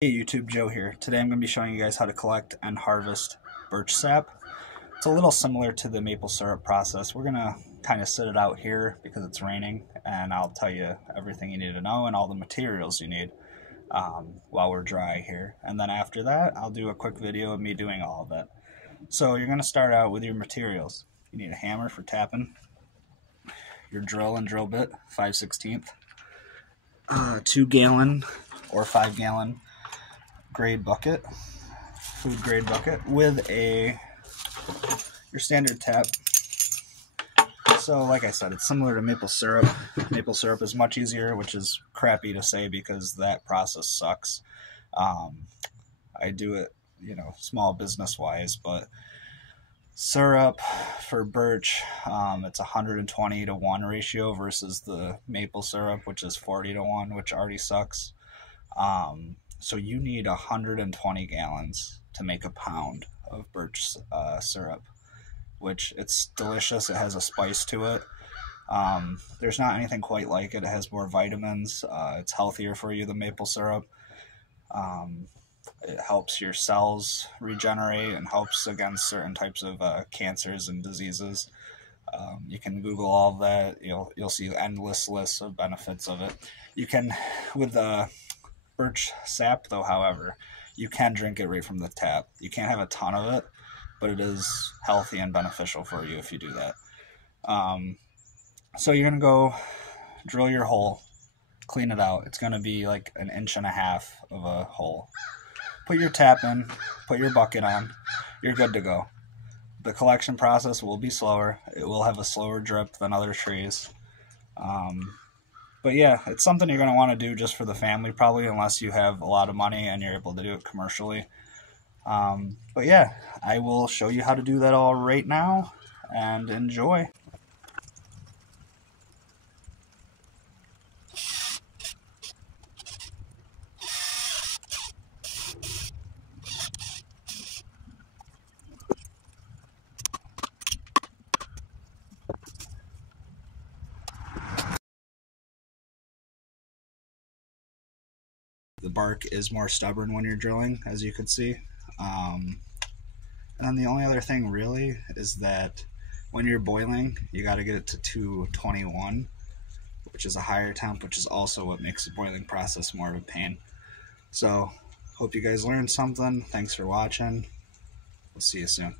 Hey YouTube, Joe here. Today I'm going to be showing you guys how to collect and harvest birch sap. It's a little similar to the maple syrup process. We're going to kind of sit it out here because it's raining, and I'll tell you everything you need to know and all the materials you need while we're dry here. And then after that, I'll do a quick video of me doing all of it. So you're going to start out with your materials. You need a hammer for tapping, your drill and drill bit, 5/16, 2-gallon or 5-gallon grade bucket, food grade bucket, with your standard tap. So like I said, it's similar to maple syrup. Maple syrup is much easier, which is crappy to say because that process sucks. I do it, small business wise, but syrup for birch, it's 120-to-1 ratio versus the maple syrup, which is 40-to-1, which already sucks. So you need 120 gallons to make a pound of birch syrup, which it's delicious. It has a spice to it. There's not anything quite like it. It has more vitamins. It's healthier for you than maple syrup. It helps your cells regenerate and helps against certain types of cancers and diseases. You can Google all of that. You'll see endless lists of benefits of it. You can, with birch sap though, however, you can drink it right from the tap. You can't have a ton of it, but it is healthy and beneficial for you if you do that. So you're going to go drill your hole, clean it out. It's going to be like 1.5 inches of a hole. Put your tap in, put your bucket on, you're good to go. The collection process will be slower. It will have a slower drip than other trees. But yeah, it's something you're going to want to do just for the family probably, unless you have a lot of money and you're able to do it commercially. But yeah, I will show you how to do that all right now, and enjoy. The bark is more stubborn when you're drilling, as you can see. And then the only other thing really is that when you're boiling, you got to get it to 221, which is a higher temp, which is also what makes the boiling process more of a pain. So, hope you guys learned something. Thanks for watching. We'll see you soon.